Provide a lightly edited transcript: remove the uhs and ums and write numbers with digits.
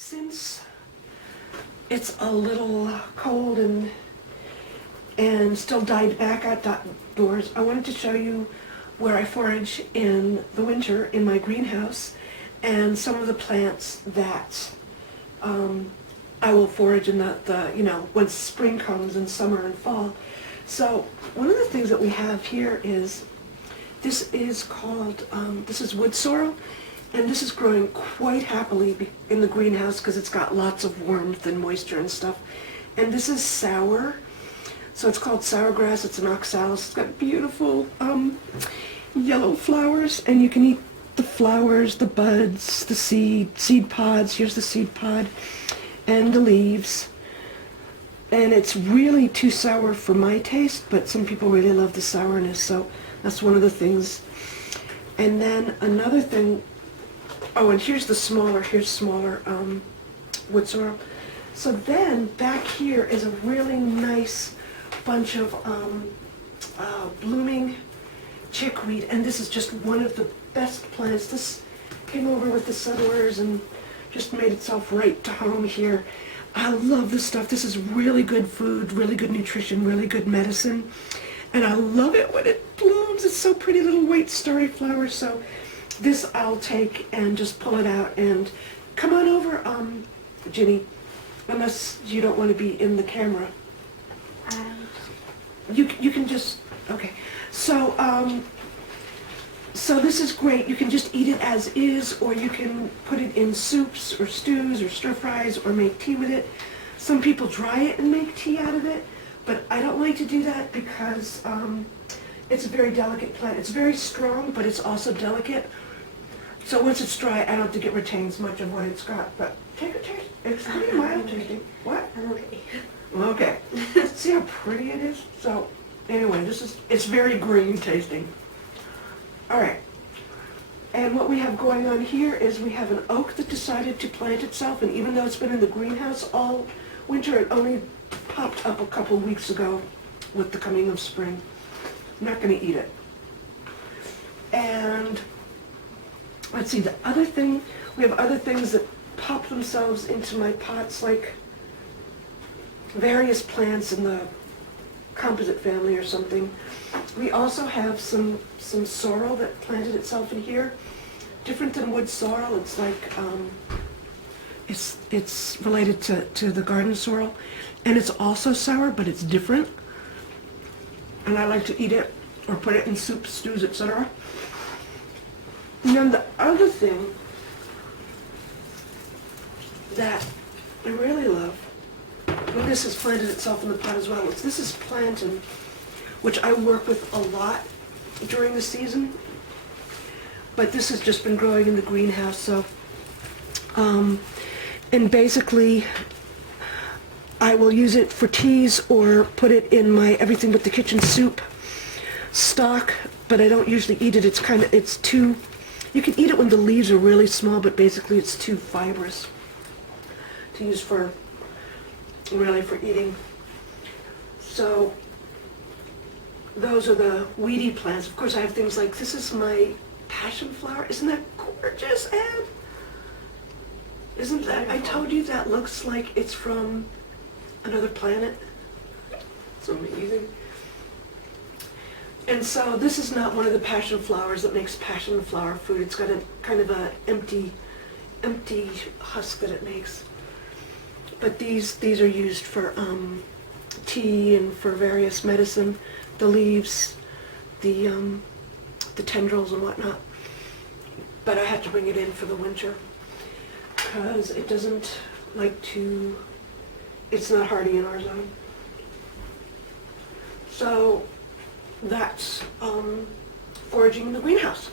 Since it's a little cold and still died back outdoors, I wanted to show you where I forage in the winter in my greenhouse and some of the plants that I will forage in once spring comes and summer and fall. So one of the things that we have here is, this is called, this is wood sorrel, and this is growing quite happily in the greenhouse because it's got lots of warmth and moisture and stuff. And this is sour, so it's called sour grass. It's an oxalis. It's got beautiful yellow flowers, and you can eat the flowers, the buds, the seed pods. Here's the seed pod, and the leaves. And it's really too sour for my taste, but some people really love the sourness, so that's one of the things. And then another thing, oh, and here's smaller wood sorrel. So then back here is a really nice bunch of blooming chickweed, and this is just one of the best plants. This came over with the settlers and just made itself right to home here. I love this stuff. This is really good food, really good nutrition, really good medicine. And I love it when it blooms. It's so pretty, little white starry flowers. So this I'll take and just pull it out and come on over, Ginny, unless you don't want to be in the camera. You can just, okay. So, so this is great. You can just eat it as is, or you can put it in soups or stews or stir fries or make tea with it. Some people dry it and make tea out of it, but I don't like to do that because it's a very delicate plant. It's very strong, but it's also delicate. So once it's dry, I don't think it retains much of what it's got. But take a taste. It's pretty mild tasting. What? I'm okay. Okay. See how pretty it is? So anyway, it's very green tasting. All right. And what we have going on here is we have an oak that decided to plant itself, and even though it's been in the greenhouse all winter, it only popped up a couple weeks ago with the coming of spring. I'm not going to eat it. And let's see, the other thing, we have other things that pop themselves into my pots, like various plants in the composite family or something. We also have some sorrel that planted itself in here. Different than wood sorrel. It's like, it's related to the garden sorrel. And it's also sour, but it's different. And I like to eat it or put it in soups, stews, etc. And then the other thing that I really love, well, this has planted itself in the pot as well. This is plantain, which I work with a lot during the season, but this has just been growing in the greenhouse. So, and basically, I will use it for teas or put it in my everything but the kitchen soup stock. But I don't usually eat it. It's too. You can eat it when the leaves are really small, but basically it's too fibrous to use for eating. So those are the weedy plants. Of course, I have things like, this is my passion flower. Isn't that gorgeous, Ed? Isn't that, I told you that looks like it's from another planet. It's amazing. And so this is not one of the passion flowers that makes passion flower food. It's got a kind of a empty husk that it makes. But these are used for tea and for various medicine. The leaves, the tendrils and whatnot. But I had to bring it in for the winter because it doesn't like to. It's not hardy in our zone. So that's foraging in the greenhouse.